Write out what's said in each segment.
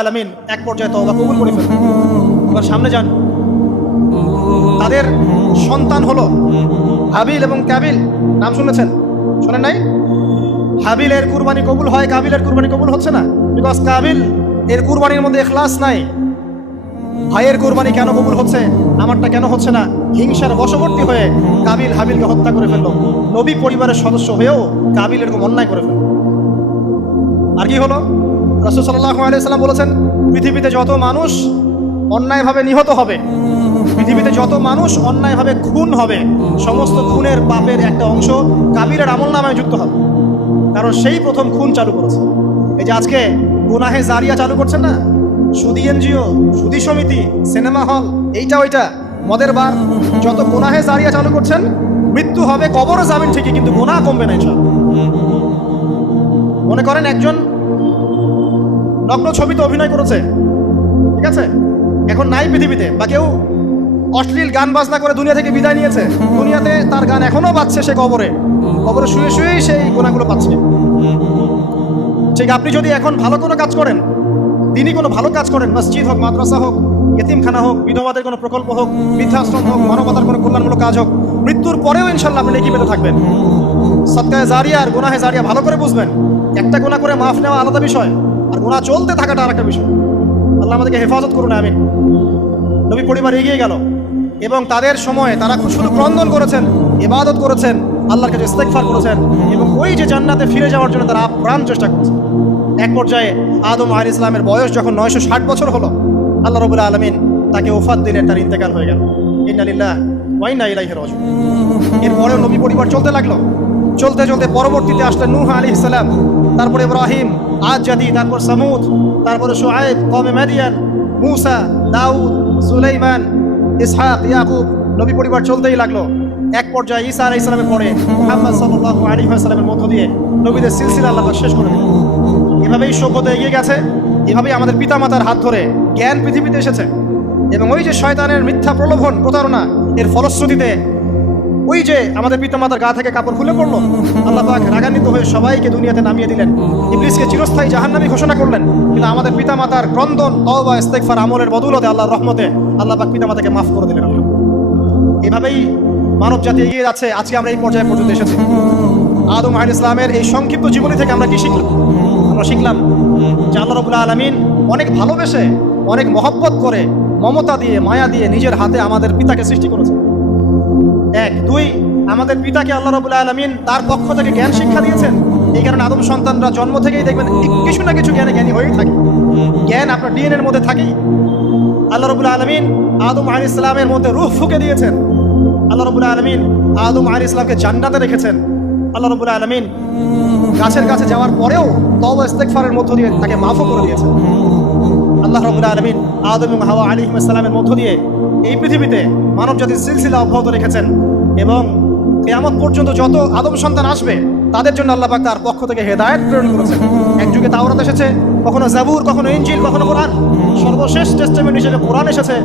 আলামিন এক পর্যায়ে তওবা কবুল করে ফেলেন। এবার সামনে যান, তাদের সন্তান হলো হাবিল এবং কাবিল। নাম শুনেছেন? শোনেন নাই? হাবিলের কুরবানি কবুল হয়, কাবিলের কুরবানি কবুল হচ্ছে না। বিকজ কাবিল এর কুরবানির মধ্যে ইখলাস নাই। ভাইয়ের কুরবানি কেন কবুল হচ্ছে, আমারটা কেন হচ্ছে না? হিংসার বশবর্তী হয়ে কাবিল হাবিলকে হত্যা করে ফেললো। নবী পরিবারের সদস্য হয়েও কাবিল এরকম অন্যায় করে ফেলল। আর কি হলো? রাসূল সাল্লাল্লাহু আলাইহি ওয়াসাল্লাম বলেছেন, পৃথিবীতে যত মানুষ অন্যায়ভাবে নিহত হবে, পৃথিবীতে যত মানুষ অন্যায়ভাবে খুন হবে, সমস্ত খুনের পাপের একটা অংশ কাবিলের আমলনামায় যুক্ত হবে। কারণ সেই প্রথম খুন চালু করেছে। এই যে আজকে গুনাহে জারিয়া চালু করছেন না, সুদী এনজিও, সুদী সমিতি, সিনেমা হল, এইটা ওইটা, মদের বার, যত গুনাহে জারিয়া চালু করছেন, মৃত্যু হবে, কবরও যাবেন ঠিকই, কিন্তু গুনাহ কমবে না ইনশাআল্লাহ। মনে করেন একজন নগ্ন ছবিতে অভিনয় করেছে, ঠিক আছে, এখন নাই পৃথিবীতে, বা কেউ অশ্লীল গান বাজনা করে দুনিয়া থেকে বিদায় নিয়েছে, দুনিয়াতে তার গান এখনো বাজছে, সে কবরে শুয়ে শুয়েই সেই গুনাহগুলো পাচ্ছে। ঠিক আপনি যদি এখন ভালো কোনো কাজ করেন, দিনই কোনো ভালো কাজ করেন, মসজিদ হোক, মাদ্রাসা হোক, এতিমখানা হোক, বিধবাদের কোনো প্রকল্প হোক, বৃদ্ধাশ্রম হোক, মানবতার কোনো কল্যাণমূলক কাজ হোক, মৃত্যুর পরেও ইনশাল্লাহ আপনি নেকি পেতে থাকবেন। সদকায়ে জারিয়া আর গুনাহে জারিয়া ভালো করে বুঝবেন। একটা গুনাহ করে মাফ নেওয়া আলাদা বিষয়, আর গুনাহ চলতে থাকাটা আরেকটা বিষয়। আল্লাহ আমাদেরকে হেফাজত করুন, আমিন। নবী পরিবার এগিয়ে গেল এবং তাদের সময়ে তারা শুধু ক্রন্দন করেছেন, ইবাদত করেছেন, আল্লাহর কাছে ইস্তেগফার করেছেন এবং ওই যে জান্নাতে ফিরে যাওয়ার জন্য তারা আপ্রাণ চেষ্টা করেছেন। এক পর্যায়ে আদম আলাইহিস সালামের বয়স যখন 960 বছর হলো, আল্লাহ রাব্বুল আলামিন তাকে ওফাত দিলেন, তার ইন্তেকাল হয়ে গেল। ইন্না লিল্লাহি ওয়া ইন্না ইলাইহি রাজিউন। এরপরেও নবী পরিবার চলতে লাগলো। চলতে চলতে পরবর্তীতে আসলেন নূহ আলাইহিস সালাম, তারপরে ইব্রাহিম, আদ জাদি, তারপর সামুদ, তারপরে শুআয়ব, কওমে মাদিয়ান, মূসা, দাউদ, সুলাইমান, ইসহাক, ইয়াকুব। নবী পরিবার চলতেই লাগলো। এক পর্যায়ে ঈসা আলাইহিস সালামের পরে মুহাম্মদ সাল্লাল্লাহু আলাইহি ওয়াসাল্লামের মধ্য দিয়ে নবীদের সিলসিলা আল্লাহ শেষ করে দিলেন। এভাবেই সভ্যতা এগিয়ে গেছে, এভাবেই আমাদের পিতামাতার হাত ধরে জ্ঞান পৃথিবীতে এসেছে। এবং ওই যে শয়তানের মিথ্যা প্রলোভন, প্রতারণা, এর ফলশ্রুতিতে ওই যে আমাদের পিতামাতার গা থেকে কাপড় খুলে পড়লো, আল্লাহ পাক রাগান্বিত হয়ে সবাইকে দুনিয়াতে নামিয়ে দিলেন, ইবলিসকে চিরস্থায়ী জাহান্নামী ঘোষণা করলেন। কিন্তু আমাদের পিতামাতার ক্রন্দন, তওবা, ইস্তেগফার, আমলের বদৌলতে, আল্লাহর রহমতে আল্লাহ পাক পিতামাতাকে মাফ করে দিলেন। এভাবেই মানব জাতি এগিয়ে যাচ্ছে। আজকে আমরা এই পর্যায়ে পর্যন্ত এসেছি। আদম আলাইহিস সালামের এই সংক্ষিপ্ত জীবনী থেকে আমরা কি শিখলাম? আমরা শিখলাম যে আল্লাহ রাব্বুল আলামিন অনেক ভালোবেসে, অনেক মহব্বত করে, মমতা দিয়ে, মায়া দিয়ে নিজের হাতে আমাদের পিতাকে সৃষ্টি করেছে। এক, দুই, আমাদের পিতাকে আল্লাহ রাব্বুল আলামিন তার পক্ষ থেকে জ্ঞান শিক্ষা দিয়েছেন। এই কারণে আদম সন্তানরা জন্ম থেকেই দেখবেন কিছু না কিছু জ্ঞানী হয়েই থাকে। জ্ঞান আপনার ডিএনএর মধ্যে থাকেই। আল্লাহ রাব্বুল আলামিন আদম আলাইহিস সালামের মধ্যে রূহ ফুঁকে দিয়েছেন। আল্লাহ রাব্বুল আলামিন আদম আলাইহিস সালামকে জান্নাতে রেখেছেন। আল্লাহ রাব্বুল আলামিন গাছের কাছে যাওয়ার পরেও তওবা ইস্তেগফারের মধ্য দিয়ে তাকে মাফও করে দিয়েছেন। আল্লাহ রাব্বুল আলামিন আদম এবং হাওয়া আলাইহিস সালামের মধ্য দিয়ে এই পৃথিবীতে মানব জাতির সিলসিলা অব্যাহত রেখেছেন এবং কিয়ামত পর্যন্ত যত আদম সন্তান আসবে তাদের জন্য আল্লাহ পাক তার পক্ষ থেকে হেদায়েত প্রেরণ করেছেন। এক যুগে তাওরাত এসেছে, কখনো জাবুর, কখনো ইনজিল, কখনো কোরআন, সর্বশেষ টেস্টামেন্ট হিসেবে কোরআন এসেছে।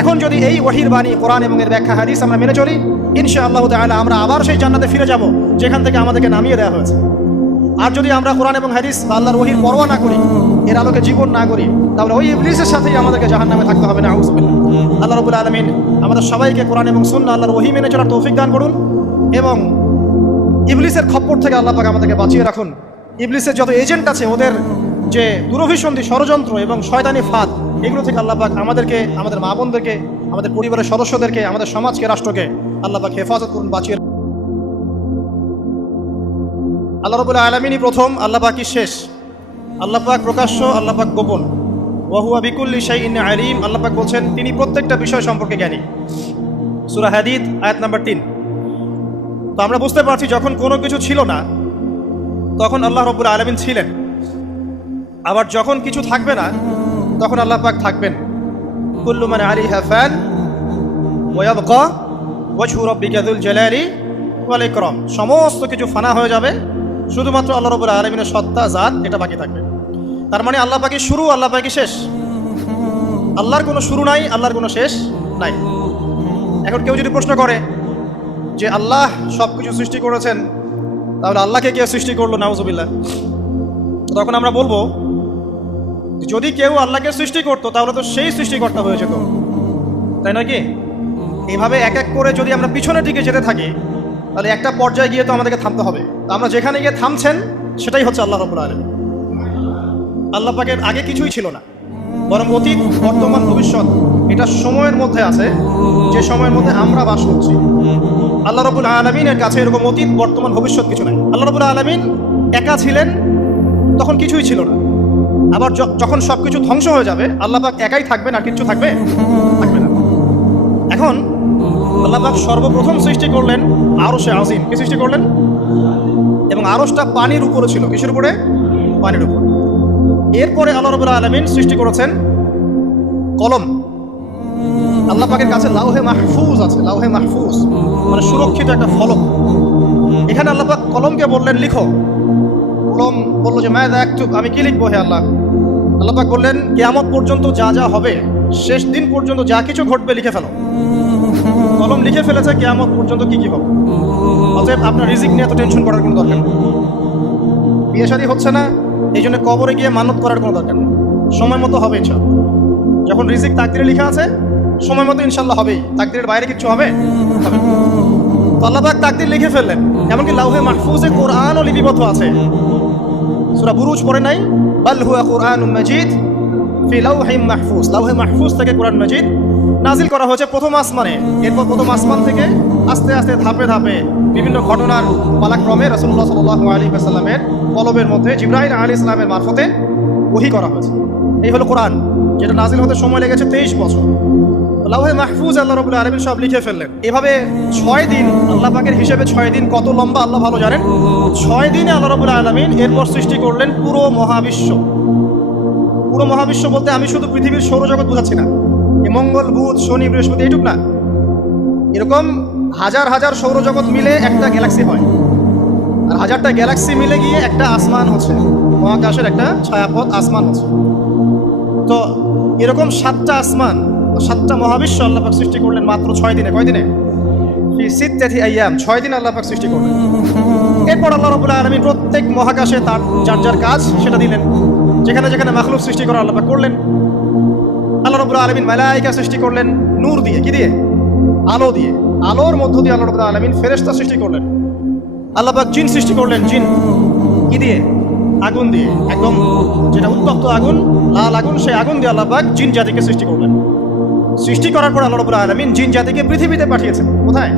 এখন যদি এই ওহীর বাণী, কোরআন এবং এর ব্যাখ্যা হাদিস আমরা মেনে চলি, ইনশাআল্লাহ তাআলা আমরা আবার সেই জান্নাতে ফিরে যাব যেখান থেকে আমাদেরকে নামিয়ে দেওয়া হয়েছে। আর যদি আমরা কোরআন এবং হাদিস বা আল্লাহর ওহীর পরোয়া না করি, এর আলোকে জীবন না করি, তাহলে ওই ইবলিসের সাথেই আমাদেরকে জাহান্নামে থাকতে হবে। নাউযুবিল্লাহ। আল্লাহ রাব্বুল আলামিন আমাদের সবাইকে কোরআন এবং সুন্নাহ, আল্লাহর ওহী মেনে চলার তৌফিক দান করুন এবং ইবলিসের খপ্পর থেকে আল্লাহ পাক আমাদেরকে বাঁচিয়ে রাখুন। ইবলিসের যত এজেন্ট আছে, ওদের যে দুরভিসন্ধি, ষড়যন্ত্র এবং শয়তানি ফাঁদ, এগুলো থেকে আল্লাহ পাক আমাদেরকে, আমাদের মা বোনদেরকে, আমাদের পরিবারের সদস্যদেরকে, আমাদের সমাজকে, রাষ্ট্রকে আল্লাহ পাক হেফাজত করুন, বাঁচিয়ে। আল্লাহ রাব্বুল আলামিনই প্রথম, আল্লাহ পাকই শেষ। আল্লাহ পাক প্রকাশ্য, আল্লাহ পাক গোপন। ওয়া হুয়া বিকুল্লি শাইইন আলিম। আল্লাহ পাক বলছেন তিনি প্রত্যেকটা বিষয় সম্পর্কে জ্ঞানী। সূরা হাদীদ আয়াত নাম্বার 3। তো আমরা বুঝতে পারছি যখন কোনো কিছু ছিল না তখন আল্লাহ রাব্বুল আলামিন ছিলেন, আবার যখন কিছু থাকবে না তখন আল্লাহ পাক থাকবেন। কুল্লু মান আলাইহা ফান ওয়া ইয়াবকা ওয়াজহু রাব্বিকা যুল জালালি ওয়াল ইকরাম। সমস্ত কিছু ফানা হয়ে যাবে, শুধুমাত্র আল্লাহ রাব্বুল আলামিনের সত্তা, জাত, এটা বাকি থাকবে। তার মানে আল্লাহ পাকই শুরু, আল্লাহ পাকই শেষ। আল্লাহর কোনো শুরু নাই, আল্লাহর কোনো শেষ নাই। এখন কেউ যদি প্রশ্ন করে যে আল্লাহ সব কিছু সৃষ্টি করেছেন, তাহলে আল্লাহকে কে সৃষ্টি করলো? নাউযুবিল্লাহ। তখন আমরা বলবো যদি কেউ আল্লাহকে সৃষ্টি করতো তাহলে তো সেই সৃষ্টিকর্তা হয়ে যেত, তাই নয় কি? এইভাবে এক এক করে যদি আমরা পিছনের দিকে যেতে থাকি তাহলে একটা পর্যায়ে গিয়ে তো আমাদেরকে থামতে হবে। তো আমরা যেখানে গিয়ে থামছেন সেটাই হচ্ছে আল্লাহ রাব্বুল আলামিন। আল্লাহ পাকের আগে কিছুই ছিল না, বরং অতীত, বর্তমান, ভবিষ্যৎ এটা সময়ের মধ্যে আছে, যে সময়ের মধ্যে আমরা বাস করছি। আল্লাহ রাব্বুল আলামিনের কাছে এরকম অতীত, বর্তমান, ভবিষ্যৎ কিছু নাই। আল্লাহ রাব্বুল আলামিন একা ছিলেন, তখন কিছুই ছিল না। আবার যখন সব কিছু ধ্বংস হয়ে যাবে আল্লাহ পাক একাই থাকবেন, আর কিছু থাকবে না। এখন আল্লাহ পাক সর্বপ্রথম সৃষ্টি করলেন আরশে আজিম। কি সৃষ্টি করলেন? এবং আরশটা পানির উপরে ছিল। কিসের উপরে? পানির উপর। এরপরে আল্লাহ রাব্বুল আলামিন সৃষ্টি করেছেন কলম। আল্লাহ পাকের কাছে লাউহে মাহফুজ আছে। লাউহে মাহফুজ মানে সুরক্ষিত একটা ফলক। এখানে আল্লাহ পাক কলমকে বললেন লিখো। কলম বললো যে মাযা আকতুব, আমি কি লিখবো হে আল্লাহ? আল্লাহ পাক বললেন কিয়ামত পর্যন্ত যা যা হবে, শেষ দিন পর্যন্ত যা কিছু ঘটবে লিখে ফেলো। কলম লিখে ফেলেছে কিয়ামত পর্যন্ত কি কি হবে। অতএব আপনার রিজিক নিয়ে এত টেনশন করার কোনো দরকার নেই। বিয়ে শাদী হচ্ছে না, এই জন্য কবরে গিয়ে মানত করার কোনো দরকার নেই। সময় মতো হবে ইনশাআল্লাহ। যখন রিজিক তাকদিরে লেখা আছে সময় মতো ইনশাআল্লাহ হবেই। তাকদিরের বাইরে কিছু হবে? তো আল্লাহ পাক তাকদির লিখে ফেললেন। এমনকি লাউহে মাহফুজে কোরআনও লিপিবদ্ধ আছে। সূরা বুরুজ পড়ে নাই? বাল হুয়া কুরআনুম মাজিদ ফি লাউহিম মাহফুজ। লাউহে মাহফুজ থেকে কোরআন মাজিদ নাজিল করা হয়েছে প্রথম আসমানে। এরপর প্রথম আসমান থেকে আস্তে আস্তে ধাপে ধাপে বিভিন্ন ঘটনার পালাক্রমে রাসূলুল্লাহ সাল্লাল্লাহু আলাইহি ওয়াসাল্লামের কলবের মধ্যে জিবরাইল আলাইহিস সালামের মারফতে ওহী করা হয়েছে। এই হলো কোরআন, যেটা নাজিল হতে সময় লেগেছে 23 বছর। লাউহে মাহফুজ আল্লাহ রাব্বুল আলামিন সব লিখে ফেললেন। এভাবে 6 দিন, আল্লাহ পাকের হিসেবে 6 দিন কত লম্বা আল্লাহ ভালো জানেন। 6 দিনে আল্লাহ রাব্বুল আলামিন এরপর সৃষ্টি করলেন পুরো মহাবিশ্ব। পুরো মহাবিশ্ব বলতে আমি শুধু পৃথিবীর সৌরজগৎ বোঝাচ্ছি না। এই মঙ্গল, বুধ, শনি, বৃহস্পতি এইটুক না, এরকম হাজার হাজার সৌরজগৎ মিলে একটা গ্যালাক্সি হয়। আর হাজারটা গ্যালাক্সি মিলে গিয়ে একটা আসমান হচ্ছে, মহাকাশের একটা ছায়াপথ আসমান হচ্ছে। তো এরকম 7টা আসমান, 7টা মহাবিশ্ব আল্লাহ পাক সৃষ্টি করলেন মাত্র 6 দিনে। কয় দিনে? ফি সিত্তাতি আইয়াম। 6 দিন আল্লাহ পাক সৃষ্টি করলেন। এরপর আল্লাহ রাব্বুল আলামিন প্রত্যেক মহাকাশে তার যার যার কাজ সেটা দিলেন। যেখানে যেখানে মাখলুক সৃষ্টি করা আল্লাহ পাক করলেন। আল্লাহ রাব্বুল আলামিন মালায়েকা সৃষ্টি করলেন নূর দিয়ে। কি দিয়ে? আলো দিয়ে। আলোর মধ্য দিয়ে আল্লাহ রাব্বুল আলামিন ফেরেশতা সৃষ্টি করলেন। আল্লাহ পাক জিন সৃষ্টি করলেন। জিন কি দিয়ে? আগুন দিয়ে। একদম যেটা উত্তপ্ত আগুন, লাল আগুন, সেই আগুন দিয়ে আল্লাহ পাক জিন জাতিকে সৃষ্টি করলেন। সৃষ্টি করার পর আল্লাহ রাব্বুল আলামিন জিন জাতিকে পৃথিবীতে পাঠিয়েছেন। কোথায়?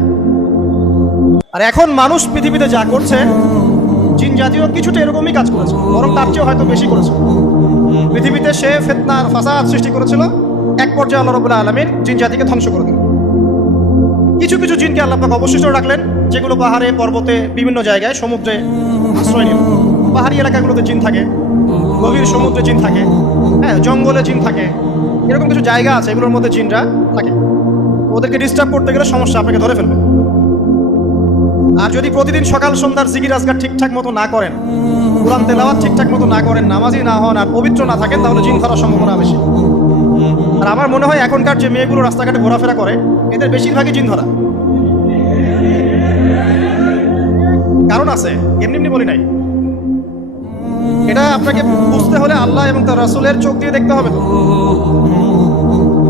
আর এখন মানুষ পৃথিবীতে যা করছে, জিন জাতীয় কিছুটা এরকমই কাজ করেছে, বরং তার চেয়ে হয়তো বেশি করেছে। পৃথিবীতে সে ফিতনা আর ফাসাদ সৃষ্টি করেছিল। এক পর্যায়ে আল্লাহ রাব্বুল আলামিন জিন জাতিকে ধ্বংস করে দিলেন। কিছু কিছু জিনকে আল্লাহ পাক অবশিষ্ট রাখলেন, যেগুলো পাহাড়ে, পর্বতে, বিভিন্ন জায়গায়, সমুদ্রে আশ্রয় নিল। পাহাড়ি এলাকাগুলোতে জিন থাকে, গভীর সমুদ্রে জিন থাকে, হ্যাঁ, জঙ্গলে জিন থাকে। এরকম কিছু জায়গা আছে এগুলোর মধ্যে জিনরা থাকে। ওদেরকে ডিস্টার্ব করতে গেলে সমস্যা, আপনাকে ধরে ফেলবে। আর যদি প্রতিদিন সকাল সন্ধ্যার জিকির আজকার ঠিকঠাক মতো না করেন, কোরআন তেলাওয়াত ঠিকঠাক মতো না করেন, নামাজি না হন, আর পবিত্র না থাকেন, তাহলে জিন ধরার সম্ভাবনা বেশি। আর আমার মনে হয় এখনকার যে মেয়েগুলো রাস্তাঘাটে ঘোরাফেরা করে, এদের বেশিরভাগই জিন ধরা। কারণ আছে, এমনি এমনি বলি নাই। এটা আপনাকে বুঝতে হলে আল্লাহ এবং তার রাসূলের চোখ দিয়ে দেখতে হবে তো।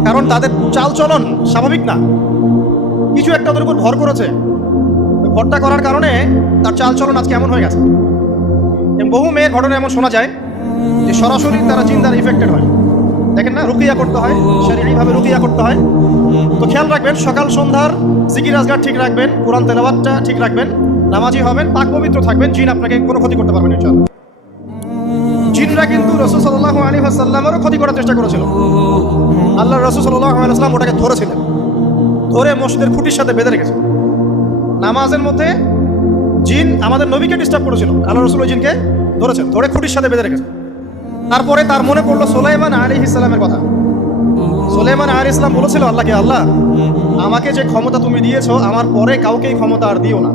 কারণ তাদের চাল চলন স্বাভাবিক না, কিছু একটা ওদের উপর ভর করেছে। ভরটা করার কারণে তার চাল চলন আজকে এমন হয়ে গেছে। এবং বহু মেয়ের ঘটনা এমন শোনা যায় যে সরাসরি তারা জিন দ্বারা ইফেক্টেড হয়। দেখেন না, রুকিয়া করতে হয়, শারীরিকভাবে রুকিয়া করতে হয়। তো খেয়াল রাখবেন, সকাল সন্ধ্যার জিকির আজগার ঠিক রাখবেন, কোরআন তেলাওয়াতটা ঠিক রাখবেন, নামাজি হবেন, পাক পবিত্র থাকবেন, জিন আপনাকে কোনো ক্ষতি করতে পারবেন ইনশাআল্লাহ। জিনরা কিন্তু রাসূল সাল্লাল্লাহু আলাইহি ওয়াসাল্লামেরও ক্ষতি করার চেষ্টা করেছিল। আল্লাহর রাসূল সাল্লাল্লাহু আলাইহি ওয়াসাল্লাম ওটাকে ধরেছিলেন, ধরে মসজিদের খুঁটির সাথে বেঁধে রেখেছে। নামাজের মধ্যে জিন আমাদের নবীকে ডিস্টার্ব করেছিল, আল্লাহ রাসূল ওই জিনকে ধরেছেন, ধরে খুঁটির সাথে বেঁধে রেখেছে। তারপরে তার মনে পড়লো সুলাইমান আলাইহিস সালামের কথা। সুলাইমান আলাইহিস সালাম বলেছিল আল্লাহকে, আল্লাহ আমাকে যে ক্ষমতা তুমি দিয়েছো, আমার পরে কাউকে এই ক্ষমতা আর দিও না।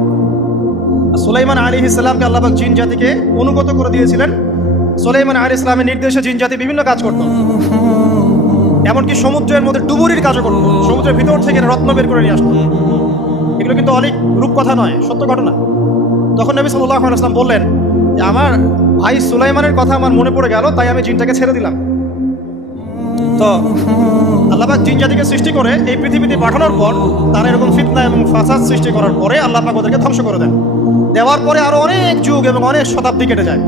সুলাইমান আলাইহিস সালামকে আল্লাহ পাক জিন জাতিকে অনুগত করে দিয়েছিলেন। সুলাইমান আলাইহিস সালামের নির্দেশে জিন জাতি বিভিন্ন কাজ করত, এমনকি সমুদ্রের মধ্যে ডুবুরির কাজও করত, সমুদ্রের ভিতর থেকে রত্ন বের করে নিয়ে আসতো। এগুলো কিন্তু অনেক রূপকথা নয়, সত্য ঘটনা। তখন নবী সাল্লাল্লাহু আলাইহি ওয়াসাল্লাম বললেন যে আমার ভাই সুলাইমানের কথা আমার মনে পড়ে গেল, তাই আমি জিনটাকে ছেড়ে দিলাম। তো আল্লাহ পাক জিন জাতিকে সৃষ্টি করে এই পৃথিবীতে পাঠানোর পর তারা এরকম ফিতনা এবং ফাসাদ সৃষ্টি করার পরে আল্লাহ পাক ওদেরকে ধ্বংস করে দেন। দেওয়ার পরে আরো অনেক যুগ এবং অনেক শতাব্দী কেটে যায়।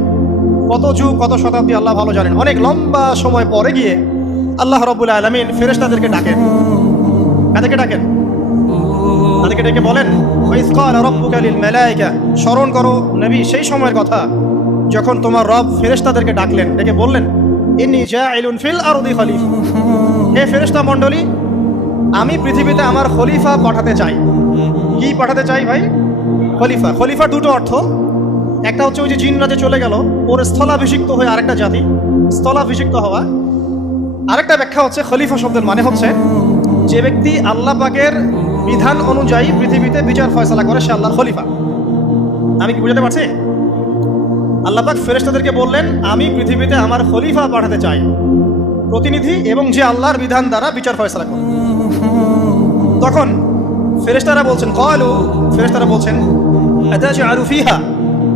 কত যুগ কত শতাব্দী আল্লাহ ভালো জানেন। অনেক লম্বা সময় পরে গিয়ে আল্লাহ রাব্বুল আলামিন ফেরেশতাদেরকে ডাকেন। কাদেরকে ডাকেন? তাদেরকে ডেকে বলেন, ওয়াইজ ক্বালা রাব্বুকা লিল মালায়েকা, স্মরণ করো নবী সেই সময়ের কথা যখন তোমার রব ফেরেশতাদেরকে ডাকলেন, ডেকে বললেন, ইন্নী জাইলুন ফিল আরদি খলিফা, হে ফেরেশতা মণ্ডলী, আমি পৃথিবীতে আমার খলিফা পাঠাতে চাই। কি পাঠাতে চাই ভাই? খলিফা। খলিফার দুটো অর্থ। একটা হচ্ছে ওই যে জিন রাজে চলে গেল, ওর স্থলাভিষিক্ত হয়ে আরেকটা জাতি, স্থলাভিষিক্ত হওয়া। আরেকটা ব্যাখ্যা হচ্ছে খলিফা শব্দের মানে হচ্ছে যে ব্যক্তি আল্লাহ পাকের বিধান অনুযায়ী পৃথিবীতে বিচার ফয়সালা করে, সে আল্লাহর খলিফা। আমি কি বুঝাতে পারছি? আল্লাহ পাক ফেরেশতাদেরকে বললেন, আমি পৃথিবীতে আমার খলিফা পাঠাতে চাই, প্রতিনিধি এবং যে আল্লাহর বিধান দ্বারা বিচার ফয়সালা করে। তখন ফেরেশতারা বলছেন, ফেরেশতারা বলছেন, আতাজআলু ফিহা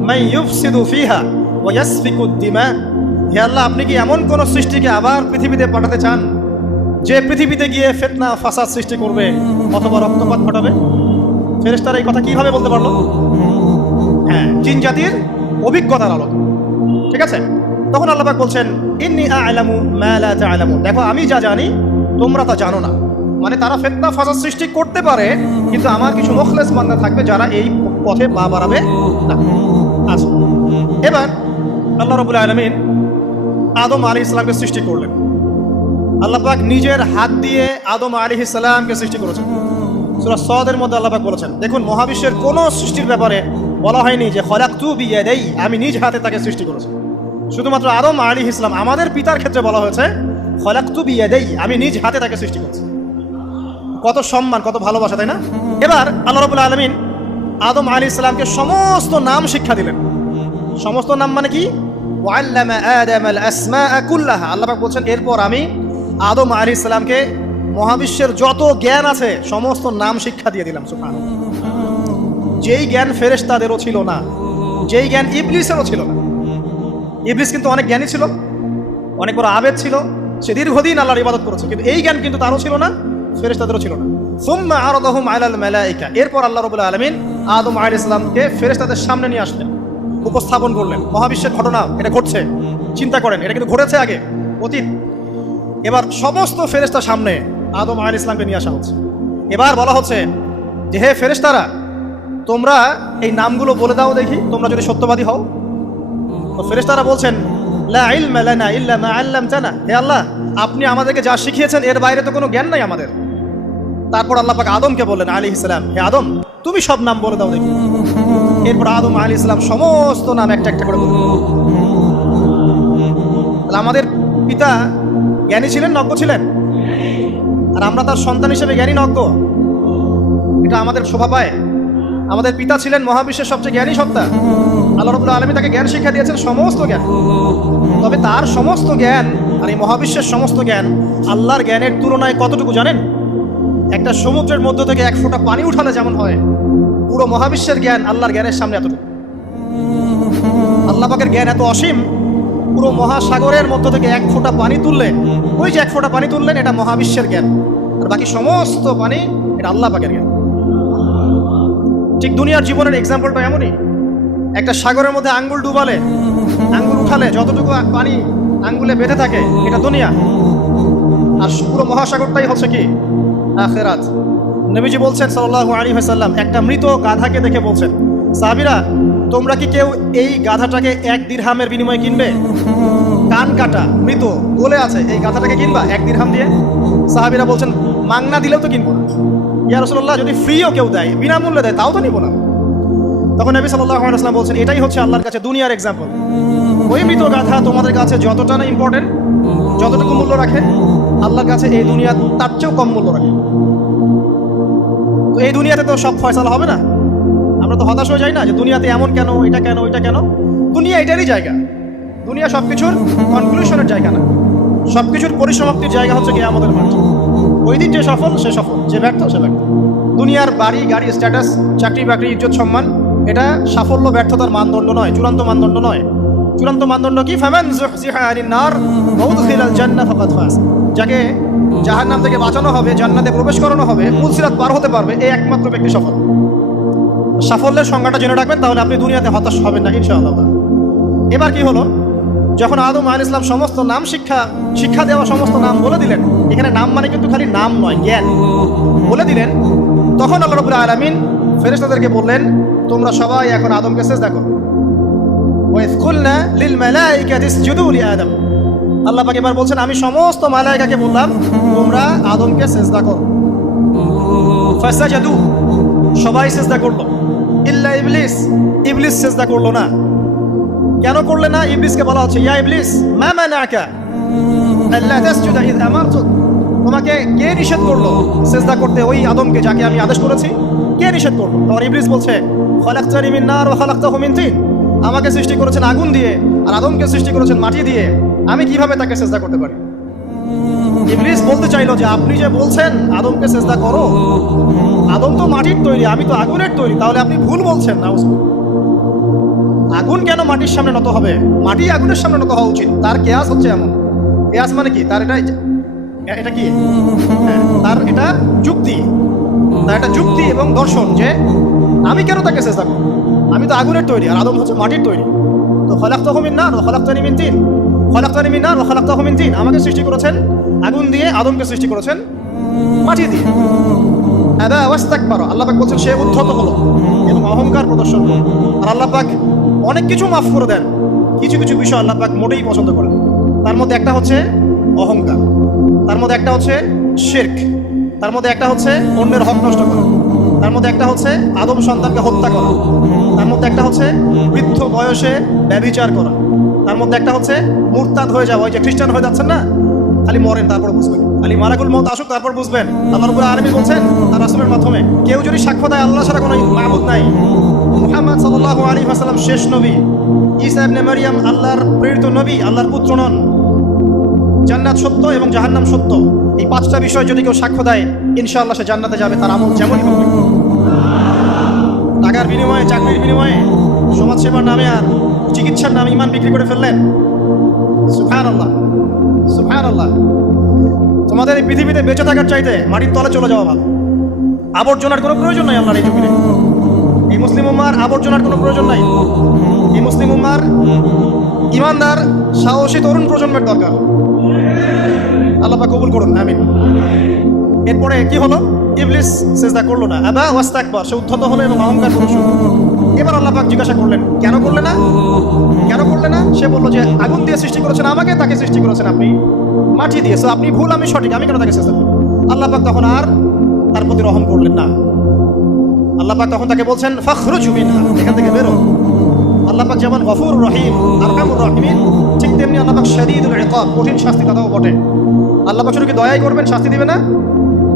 মান ইউফসিদু ফিহা ওয়া ইয়াসফিকুদ দিমা, হে আল্লাহ, আপনি কি এমন কোন সৃষ্টিকে আবার পৃথিবীতে পাঠাতে চান যে পৃথিবীতে গিয়ে ফিতনা ফাসাদ সৃষ্টি করবে অথবা রক্তপাত ঘটাবে? ফেরেশতারা এই কথা কিভাবে বলতে পারলো? হ্যাঁ, জিন জাতির অভিজ্ঞতার আলোক। ঠিক আছে? তখন আল্লাহ পাক বলছেন, ইন্নী আ'লামু মা লা তা'লামুন, দেখো আমি যা জানি তোমরা তা জানো না। মানে তারা ফিতনা ফাসাদ সৃষ্টি করতে পারে, কিন্তু আমার কিছু মুখলেস বান্দা থাকবে যারা এই পথে পা বাড়াবে না। আচ্ছা, এবার আল্লাহ রাব্বুল আলামিন আদম আলাইহিস সালামকে সৃষ্টি করলেন। আল্লাহ পাক নিজের হাত দিয়ে আদম আলাইহিস সালামকে সৃষ্টি করেছেন। সূরা সাদের মধ্যে আল্লাহ পাক বলেছেন, দেখুন মহাবিশ্বের কোনো সৃষ্টির ব্যাপারে বলা হয়নি যে খলাকতু বিয়াদাই, আমি নিজ হাতে তাকে সৃষ্টি করেছি। শুধুমাত্র আদম আলাইহিস সালাম, আমাদের পিতার ক্ষেত্রে বলা হয়েছে খলাকতু বিয়াদাই, আমি নিজ হাতে তাকে সৃষ্টি করেছি। কত সম্মান, কত ভালোবাসা, তাই না? এবার আল্লাহ রাব্বুল আলামিন আদম আলাইহিস সালামকে সমস্ত নাম শিক্ষা দিলেন। সমস্ত নাম মানে কি? ওয়াল্লামা আদামাল আসমাআ কুল্লাহা, আল্লাহ পাক বলছেন, এরপর আমি আদম আলাইহিস সালামকে মহাবিশ্বের যত জ্ঞান আছে সমস্ত নাম শিক্ষা দিয়ে দিলাম। সুবহানাল্লাহ। যেই জ্ঞান ফেরেশতাদেরও ছিল না, যেই জ্ঞান ইবলিসেরও ছিল না। ইবলিস কিন্তু অনেক জ্ঞানী ছিল, অনেক বড় আবেদ ছিল, সে দীর্ঘদিন আল্লাহর ইবাদত করেছে, কিন্তু এই জ্ঞান কিন্তু তারও ছিল না, ফেরেশতাদেরও ছিল না। সুম্মা আরাদাহুম আলাল মালায়েকা, এরপর আল্লাহ রাব্বুল আলামিন আদম আলাইহিস সালামকে ফেরেশতাদের সামনে নিয়ে আসলেন, উপস্থাপন করলেন। মহাবিশ্বের ঘটনা এটা ঘটছে, চিন্তা করেন, এটা কিন্তু ঘটেছে আগে, অতীত। এবার সমস্ত ফেরেশতার সামনে আদম আলাইহিস সালামকে নিয়ে আসা হচ্ছে। এবার বলা হচ্ছে যে, হে ফেরেশতারা, তোমরা এই নামগুলো বলে দাও দেখি, তোমরা যদি সত্যবাদী হও। তো ফেরেশতারা বলছেন, লা ইলমা লানা ইল্লা মা আল্লামতানা, হে আল্লাহ, আপনি আমাদেরকে যা শিখিয়েছেন এর বাইরে তো কোনো জ্ঞান নাই আমাদের। তারপর আল্লাহ পাক আদমকে বললেন আলাইহিস সালাম, হে আদম, তুমি সব নাম বলে দাও দেখি। এরপর আদম আলাইহিস সালাম সমস্ত নাম একটা একটা করে বললেন। তাহলে আমাদের পিতা জ্ঞানী ছিলেন, নজ্ঞ ছিলেন, আর আমরা তার সন্তান হিসেবে জ্ঞানী নজ্ঞ, এটা আমাদের শোভা পায়। আমাদের পিতা ছিলেন মহাবিশ্বের সবচেয়ে জ্ঞানী সত্তা। আল্লাহ রাব্বুল আলামিন তাকে জ্ঞান শিক্ষা দিয়েছেন, সমস্ত জ্ঞান। তবে তার সমস্ত জ্ঞান আর এই মহাবিশ্বের সমস্ত জ্ঞান আল্লাহর জ্ঞানের তুলনায় কতটুকু জানেন? একটা সমুদ্রের মধ্য থেকে এক ফোঁটা পানি উঠালে যেমন হয়, পুরো মহাবিশ্বের জ্ঞান আল্লাহর জ্ঞানের সামনে এতটুকু। আল্লাহ পাকের জ্ঞান এত অসীম, পুরো মহাসাগরের মধ্য থেকে এক ফোঁটা পানি তুললে, ওই যে এক ফোঁটা পানি তুললেন, এটা মহাবিশ্বের জ্ঞান, আর বাকি সমস্ত পানি এটা আল্লাহ পাকের জ্ঞান। ঠিক দুনিয়ার জীবনের এক্সাম্পলটা এমনই। একটা সাগরের মধ্যে আঙ্গুল ডুবালে, আঙ্গুল উঠালে যতটুকু পানি আঙ্গুলে বেঁধে থাকে, এটা দুনিয়া। আর পুরো মহাসাগরটাই হচ্ছে কি? আখিরাত। নবীজি বলছেন সাল্লাল্লাহু আলাইহি ওয়াসাল্লাম, একটা মৃত গাধাকে দেখে বলছেন, সাহাবীরা, তোমরা কি কেউ এই গাধাটাকে 1 দিরহামের বিনিময়ে কিনবে? কান কাটা, মৃত, গলে আছে, এই গাধাটাকে কিনবা 1 দিরহাম দিয়ে? সাহাবীরা বলছেন, মাংনা দিলেও তো কিনবো না। ইয়া রাসূলুল্লাহ, যদি ফ্রিও কেউ দেয়, বিনামূল্যে দেয়, তাও তো নিব না। তখন নবী সাল্লাল্লাহু আলাইহি ওয়াসাল্লাম বলছেন, এটাই হচ্ছে আল্লাহর কাছে দুনিয়ার এক্সাম্পল। ওই মৃত গাধা তোমাদের কাছে যতটা না ইম্পর্টেন্ট, যতটুকু মূল্য রাখে, আল্লাহর কাছে এই দুনিয়া তার চেয়েও কম মূল্য রাখে। তো এই দুনিয়াতে তো সব ফয়সালা হবে না। আমরা তো হতাশ হয়ে যাই না যে দুনিয়াতে এমন কেন, এটা কেন, ওইটা কেন। দুনিয়া এটারই জায়গা, দুনিয়া সবকিছুর কনক্লুশনের জায়গা না, সবকিছুর পরিসমাপ্তির জায়গা হচ্ছে কিয়ামতের মাঠ। ওই দিন যে সফল সে সফল, যে ব্যর্থ সে ব্যর্থ। দুনিয়ার বাড়ি গাড়ি, স্ট্যাটাস, চাকরি বাকরি, ইজ্জত সম্মান, এটা সাফল্য ব্যর্থতার মানদণ্ড নয়, চূড়ান্ত মানদণ্ড নয়। চূড়ান্ত মানদণ্ড কি? ফামান যুহজিহা আনিন নার ওয়া উদখিলাল জান্নাহ ফাকাদ ফাজ। যাকে জাহান্নাম থেকে বাঁচানো হবে, জান্নাতে প্রবেশ করানো হবে, পুলসিরাত পার হতে পারবে, এই একমাত্র ব্যক্তি সফল। সাফল্যের সংজ্ঞাটা জেনে রাখবেন, তাহলে আপনি দুনিয়াতে হতাশ হবেন না ইনশাআল্লাহ। এবার কি হলো, যখন আদম আলাইহিস সালাম সমস্ত নাম শিক্ষা দেওয়া সমস্ত নাম বলে দিলেন, এখানে নাম মানে কিন্তু খালি নাম নয়, জ্ঞান বলে দিলেন, তখন আল্লাহ রাব্বুল আলামিন ফেরেশতাদেরকে বললেন, তোমরা সবাই এখন আদমকে সিজদা করো। ওয়াইয কুলনা লিল মালাইকাতি ইসজুদু লি আদম, আল্লাহ পাক এবার বলছেন, আমি সমস্ত মালায়েকাকে বললাম তোমরা আদমকে সিজদা করো। ফাসাজাদু, সবাই সিজদা করলো, ইল্লা ইবলিস, ইবলিস সিজদা করলো না। কেন করলে না? ইবলিসকে বলা হচ্ছে, ইয়া ইবলিস মা মানাকা আল্লা তাসজুদা ইয আমারতুক, তোমাকে কে নিষেধ করলো সিজদা করতে ওই আদমকে যাকে আমি আদেশ করেছি? কে নিষেধ করলো? তখন ইবলিস বলছে, খালাকতানি মিন নার ওয়া খালাকতাহু মিন তিন, আমাকে সৃষ্টি করেছেন আগুন দিয়ে আর আদমকে সৃষ্টি করেছেন মাটি দিয়ে, আমি কিভাবে তাকে সিজদা করতে পারি? ইবলিস বলতে চাইলো যে আপনি যে বলছেন আদমকে সিজদা করো, আদম তো মাটির তৈরি, আমি তো আগুনের তৈরি, তাহলে আপনি ভুল বলছেন। না, আগুন কেন মাটির সামনে নত হবে? মাটি আগুনের সামনে নত হওয়া উচিত। তার কেয়াস হচ্ছে এমন, কেয়াস মানে কি? তার এটা কি? তার এটা যুক্তি, তার এটা যুক্তি এবং দর্শন যে আমি কেন তাকে সিজদা করব? আমি তো আগুনের তৈরি আর আদম হচ্ছে মাটির তৈরি। তো খালাকতাহু মিন নার ওয়া খালাকতানি মিন তিন, খালাকতানি মিন নার ওয়া খালাকতাহু মিন তিন, আমাকে সৃষ্টি করেছেন আগুন দিয়ে, আদমকে সৃষ্টি করেছেন মাটি দিয়ে। আবা ওয়াস্তাকবারা, আল্লাহ পাক বলছেন সে উদ্ধত হলো এবং অহংকার প্রদর্শন করলো। আর আল্লাহ পাক অনেক কিছু মাফ করে দেন, কিছু কিছু বিষয় আল্লাহ পাক মোটেই পছন্দ করেন। তার মধ্যে একটা হচ্ছে অহংকার, তার মধ্যে একটা হচ্ছে শিরক, তার মধ্যে একটা হচ্ছে অন্যের হক নষ্ট করা, তার মধ্যে একটা হচ্ছে আদম সন্তানকে হত্যা করা, তার মধ্যে একটা হচ্ছে বৃদ্ধ বয়সে ব্যভিচার করা, তার মধ্যে একটা হচ্ছে মুরতাদ হয়ে যাওয়া। ওই যে খ্রিস্টান হয়ে যাচ্ছেন না, খালি মরেন তারপর বুঝবেন, খালি মালাকুল মউত আসুক তারপর বুঝবেন। আল্লাহ রাব্বুল আলামিন বলছেন তার রাসূলের মাধ্যমে, কেউ যদি সাক্ষ্য দেয় আল্লাহ ছাড়া কোনো মাবুদ নাই, মুহাম্মদ সাল্লাল্লাহু আলাইহি ওয়াসাল্লাম শেষ নবী, ঈসা ইবনে মারইয়াম আল্লাহর প্রেরিত নবী, আল্লাহর পুত্র নন, জান্নাত সত্য এবং জাহান্নাম সত্য, এই পাঁচটা বিষয় যদি কেউ সাক্ষ্য দেয় ইনশাআল্লাহ সে জান্নাতে যাবে, তার আমল যেমনই হোক। টাকার বিনিময়ে, চাকরির বিনিময়ে, সমাজসেবার নামে আর চিকিৎসার নামে ঈমান বিক্রি করে ফেললেন, সুবহানাল্লাহ সুবহানাল্লাহ। তোমাদের এই পৃথিবীতে বেঁচে থাকার চাইতে মাটির তলে চলে যাওয়া ভালো। আবর্জনার কোনো প্রয়োজন নাই আল্লাহর এই জমিনে। এই মুসলিম উম্মার আবর্জনার কোনো প্রয়োজন নাই। এই মুসলিম উম্মার ইমানদার সাহসী তরুণ প্রজন্মের দরকার। আল্লাহ পাক কবুল করুন, আমিন। এরপরে কি হলো? ইবলিস সিজদা করলো না, আবা ওয়াস্তাকবার, সে উদ্ধত হলো এবং অহংকার প্রদর্শন করলো। এবার আল্লাহ পাক জিজ্ঞাসা করলেন, কেন করলে না? কেন করলে না? সে বললো যে আগুন দিয়ে সৃষ্টি করেছেন আমাকে, তাকে সৃষ্টি করেছেন আপনি মাটি দিয়ে, সো আপনি ভুল আমি সঠিক, আমি কেন তাকে সিজদা করব? আল্লাহ পাক তখন আর তার প্রতি রহম করলেন না। আল্লাহ পাক তখন তাকে বলছেন ফাখরুজ মিনহা, এখান থেকে বেরো। আল্লাহ পাক যেমন গফুর রহিম, আরহামুর রাহিমিন, ঠিক তেমনি আল্লাহ পাক শাদীদুল ইকাব, কঠিন শাস্তি দাতাও বটে। আল্লাহ পাক শুধু কি দয়াই করবেন, শাস্তি দিবেন না?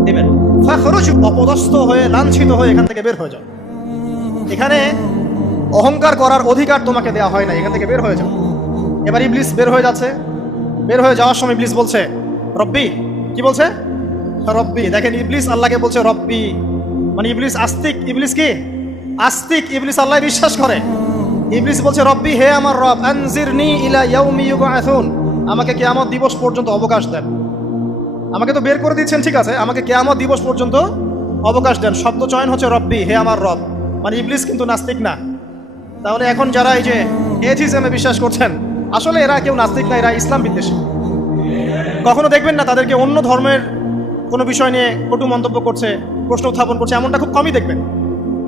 দিবেন। ফাখরুজ, অপদস্থ হয়ে, লাঞ্ছিত হয়ে এখান থেকে বের হয়ে যাও। এখানে অহংকার করার অধিকার তোমাকে দেওয়া হয় না, এখান থেকে বের হয়ে যাও। এবার ইবলিস বের হয়ে যাচ্ছে। বের হয়ে যাওয়ার সময় ইবলিস বলছে রব্বি, কি বলছে? রব্বি। দেখেন ইবলিস আল্লাহকে বলছে রব্বি, মানে ইবলিস আস্তিক। ইবলিস কি আস্তিক? ইবলিস আল্লাহ বিশ্বাস করে। ইবলিস বলছে রব্বি, হে আমার রব, আনজিরনি ইলা ইয়াউমি ইউবআসুন, আমাকে কিয়ামত দিবস পর্যন্ত অবকাশ দেন। আমাকে তো বের করে দিচ্ছেন, ঠিক আছে, আমাকে কিয়ামত দিবস পর্যন্ত অবকাশ দেন। শব্দ চয়ন হচ্ছে রব্বি, হে আমার রব। মানে ইবলিস কিন্তু নাস্তিক না। তাহলে এখন যারা এই যে এথিজমে বিশ্বাস করছেন, আসলে এরা কেউ নাস্তিক না, এরা ইসলাম বিদ্বেষী। কখনো দেখবেন না তাদেরকে অন্য ধর্মের কোনো বিষয় নিয়ে কটু মন্তব্য করছে, প্রশ্ন উত্থাপন করছে, এমনটা খুব কমই দেখবেন।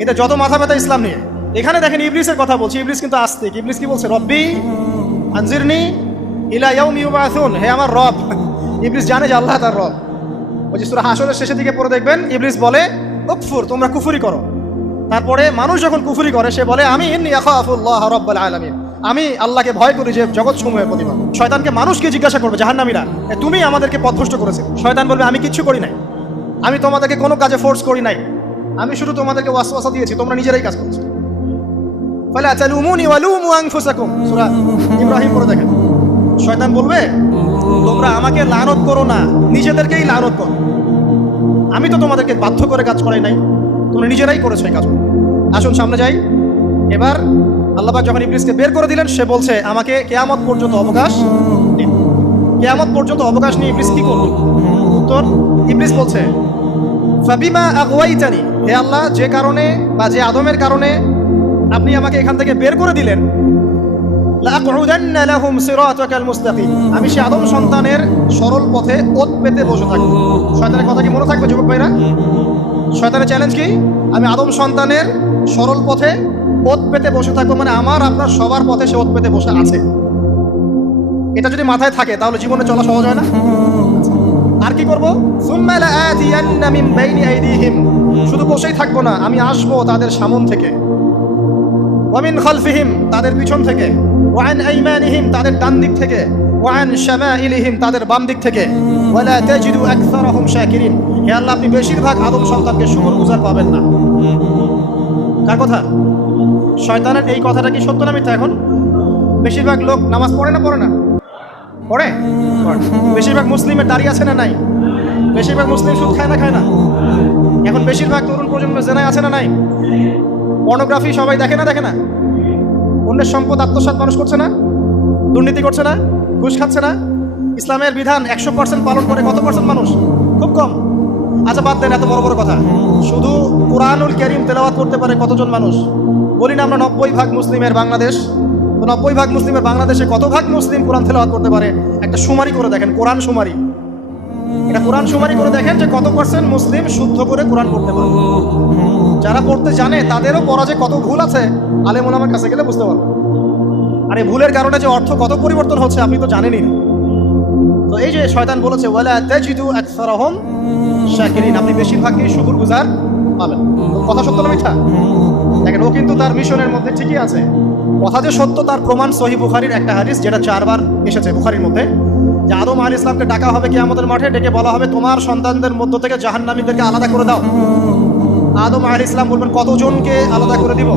এদের যত মাথা ব্যথা ইসলাম নিয়ে। এখানে দেখেন ইবলিসের কথা বলছি, ইবলিস কিন্তু আস্তিক। ইবলিস কি বলছে? রব্বি আনজিরনি ইলা ইয়াউমি ইউবআসুন, হে আমার রব। ইবলিস জানে যে আল্লাহ তার রব। ওই যে সূরা হাশরের শেষের দিকে পড়ে দেখবেন ইবলিস বলে উকফুর, তোমরা কুফরি করো। তারপরে মানুষ যখন কুফরি করে সে বলে আমি ইন্নী আখাফুল্লাহ রাব্বুল আলামিন, আমি আল্লাহকে ভয় করি যে জগৎ সমূহের প্রতিপালক। শয়তানকে মানুষকে জিজ্ঞাসা করবে জাহান্নামীরা, তুমি আমাদেরকে পথভ্রষ্ট করেছে। শয়তান বলবে আমি কিচ্ছু করি নাই, আমি তোমাদেরকে কোনো কাজে ফোর্স করি নাই, আমি শুধু তোমাদেরকে ওয়াসওয়াসা দিয়েছি, তোমরা নিজেরাই কাজ করছো। ফালা তালুমুনি ওয়ালুমু আনফুসাকুম, সূরা ইব্রাহিম পড়ে দেখেন। শয়তান বলবে তোমরা আমাকে লানত করো না, নিজেদেরকেই লানত করো, আমি তো তোমাদেরকে বাধ্য করে কাজ করাই নাই, তোমরা নিজেরাই করেছো এই কাজ। আসুন সামনে যাই। এবার আল্লাহ পাক যখন ইবলিসকে বের করে দিলেন, সে বলছে আমাকে কিয়ামত পর্যন্ত অবকাশ দিন। কিয়ামত পর্যন্ত অবকাশ নিয়ে ইবলিস কি করবে? উত্তর, ইবলিস বলছে ফাবিমা আগওয়াইতানি, হে আল্লাহ, যে কারণে বা যে আদমের কারণে আপনি আমাকে এখান থেকে বের করে দিলেন, লাআকউদান্না লাহুম সিরাতাকাল মুস্তাকিম, আমি সে আদম সন্তানের সরল পথে ওত পেতে বসে থাকবো। শয়তানের কথা কি মনে থাকবে যুবক ভাইরা? শয়তানের চ্যালেঞ্জ কি? আমি আদম সন্তানের সরল পথে ওত পেতে বসে থাকবো, মানে আমার আপনার সবার পথে সে ওত পেতে বসে আছে। এটা যদি মাথায় থাকে তাহলে জীবনে চলা সহজ হয় না? আর কি করবো? সুম্মা লাআতিয়ান্না মিন বাইনি আইদিহিম, শুধু বসেই থাকবো না, আমি আসবো তাদের সামন থেকে, ওয়া মিন খালফিহিম, তাদের পিছন থেকে, ওয়া আন আইমানিহিম, তাদের ডান দিক থেকে, ওয়া আন শামাইলিহিম, তাদের বাম দিক থেকে, ওয়া লা তাজিদু আকসারাহুম শাকিরিন, হে আল্লাহ, আপনি বেশিরভাগ আদম সন্তানকে শুকরগুজার পাবেন না। কার কথা? শয়তানের এই কথাটা কি সত্য না মিথ্যা? এখন বেশিরভাগ লোক নামাজ পড়ে না পড়ে না? পড়ে। বেশিরভাগ মুসলিমের দাড়ি আছে না নাই? বেশিরভাগ মুসলিম সুদ খায় না খায় না? এখন বেশিরভাগ তরুণ প্রজন্ম জেনায় আছে না নাই? পর্নোগ্রাফি সবাই দেখে না দেখে না? অন্যের সম্পদ আত্মসাৎ মানুষ করছে না? দুর্নীতি করছে না? ঘুষ খাচ্ছে না? ইসলামের বিধান 100% পালন করে কত পার্সেন্ট মানুষ? খুব কম। আচ্ছা বাদ দেন এত বড় বড় কথা, শুধু কুরআনুল কারীম তেলাওয়াত করতে পারে কতজন মানুষ? বলি না আমরা 90% মুসলিমের বাংলাদেশ, তো 90% মুসলিমের বাংলাদেশে কত ভাগ মুসলিম কোরআন তেলাওয়াত করতে পারে? একটা শুমারি করে দেখেন, কোরআন শুমারি, এটা কোরআন শুমারি করে দেখেন যে কত পার্সেন্ট মুসলিম শুদ্ধ করে কোরআন পড়তে পারে। যারা পড়তে জানে তাদেরও পড়া যে কত ভুল আছে আলেম ওলামার কাছে গেলে বুঝতে পারবে। আর এই ভুলের কারণে যে অর্থ কত পরিবর্তন হচ্ছে আপনি তো জানেনই না। তো এই যে শয়তান বলেছে ওয়ালা তাজিদু আকসারাহুম শাকিরিন, আপনি বেশিরভাগই শুকরগুজার পাবেন। কথা সত্য না মিথ্যা? দেখেন ও কিন্তু তার মিশনের মধ্যে ঠিকই আছে। কথা যে সত্য তার প্রমাণ সহিহ বুখারীর একটা হাদিস, যেটা 4 বার এসেছে বুখারীর মধ্যে, যে আদম আলাইহিস সালামকে ডাকা হবে কিয়ামতের মাঠে, ডেকে বলা হবে তোমার সন্তানদের মধ্য থেকে জাহান্নামীদেরকে আলাদা করে দাও। আদম আলাইহিস সালাম বলবেন কতজনকে আলাদা করে দিব?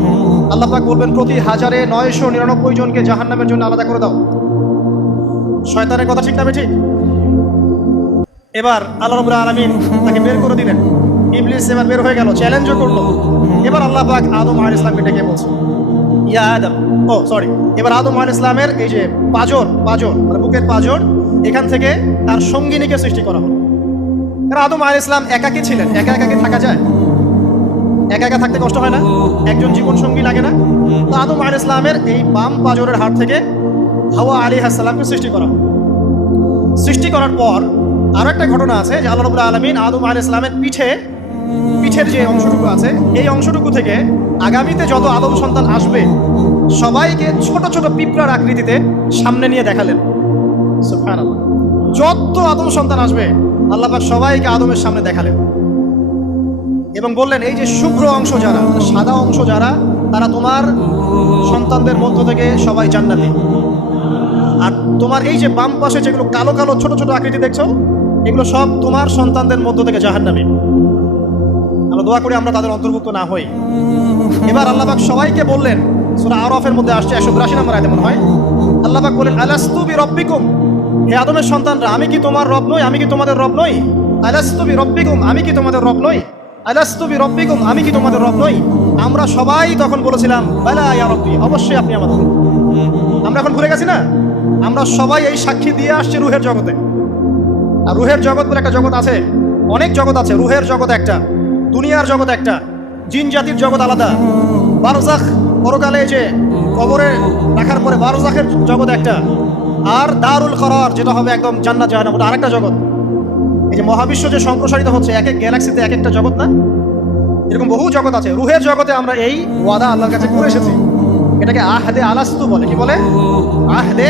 আল্লাহ পাক বলবেন প্রতি 1099 জনকে জাহান্নামের জন্য আলাদা করে দাও। শয়তানের কথা ঠিক না ঠিক? এবার আল্লাহ রাব্বুল আলামিন তাকে বের করে দিলেন। ইবলিস এবার বের হয়ে গেল, চ্যালেঞ্জও করলো। এবার আল্লাহ পাক আদম আলাইহিস সালামকে ডেকে বলছে ইয়া আদম, এবার আদম আলাইহিস সালামের এই যে পাঁজর মানে বুকের পাঁজর, এখান থেকে তার সঙ্গিনীকে সৃষ্টি করা হলো। কারণ আদম আলাইহিস সালাম একাকী ছিলেন, একা কি থাকা যায়? একা একা থাকতে কষ্ট হয় না? একজন জীবন সঙ্গী লাগে না? তো আদম আলাইহিস সালামের এই বাম পাঁজরের হাড় থেকে হাওয়া আলাইহিস সালামকে সৃষ্টি করা হলো। সৃষ্টি করার পর আরো একটা ঘটনা আছে যে আল্লাহ রাব্বুল আলামিন আদম আলাইহিস সালামের পিঠের যে অংশটুকু আছে, এই অংশটুকু থেকে আগামীতে যত আদম সন্তান আসবে সবাইকে ছোট ছোট পিঁপড়ার আকৃতিতে সামনে নিয়ে দেখালেন। সুবহানাল্লাহ, যত আদম সন্তান আসবে আল্লাহ পাক সবাইকে আদমের সামনে দেখালেন এবং বললেন এই যে শুভ্র অংশ যারা, সাদা অংশ যারা, তারা তোমার সন্তানদের মধ্য থেকে সবাই জান্নাতি। আর তোমার এই যে বাম পাশে যেগুলো কালো কালো ছোট ছোট আকৃতি দেখছো, এগুলো সব তোমার সন্তানদের মধ্য থেকে জাহান্নামী। আমরা দোয়া করি আমরা তাদের অন্তর্ভুক্ত না হই। এবার আল্লাহ পাক সবাইকে বললেন, সূরা আরাফের মধ্যে আসছে 182 নম্বর আয়াতে মনে হয়, আল্লাহ পাক বলেন আলাস্তু বিরাব্বিকুম, হে আদমের সন্তানরা, আমি কি তোমার রব নই? আমি কি তোমাদের রব নই? আলাস্তু বিরাব্বিকুম, আমি কি তোমাদের রব নই? আলাস্তু বিরাব্বিকুম, আমি কি তোমাদের রব নই? আমরা সবাই তখন বলেছিলাম বালা ইয়া রাব্বি, অবশ্যই আপনি আমাদের রব। আমরা এখন ভুলে গেছি না? আমরা সবাই এই সাক্ষী দিয়ে আসছি রুহের জগতে। আর রুহের জগৎ বলে একটা জগৎ আছে, অনেক জগৎ আছে। রুহের জগৎ একটা, দুনিয়ার জগৎ একটা, জিন জাতির জগৎ আলাদা, বারজাখ পরকালে যে কবরে রাখার পরে বারজাখের জগৎ একটা, আর দারুল করার যেটা হবে একদম জান্নাত জাহান্নাম, ওটা আরেকটা জগৎ। এই যে মহাবিশ্ব যে সম্প্রসারিত হচ্ছে এক এক গ্যালাক্সিতে এক একটা জগৎ না, এরকম বহু জগৎ আছে। রুহের জগতে আমরা এই ওয়াদা আল্লাহর কাছে করে এসেছি, এটাকে আহদে আলাস্তু বলে। কি বলে? আহদে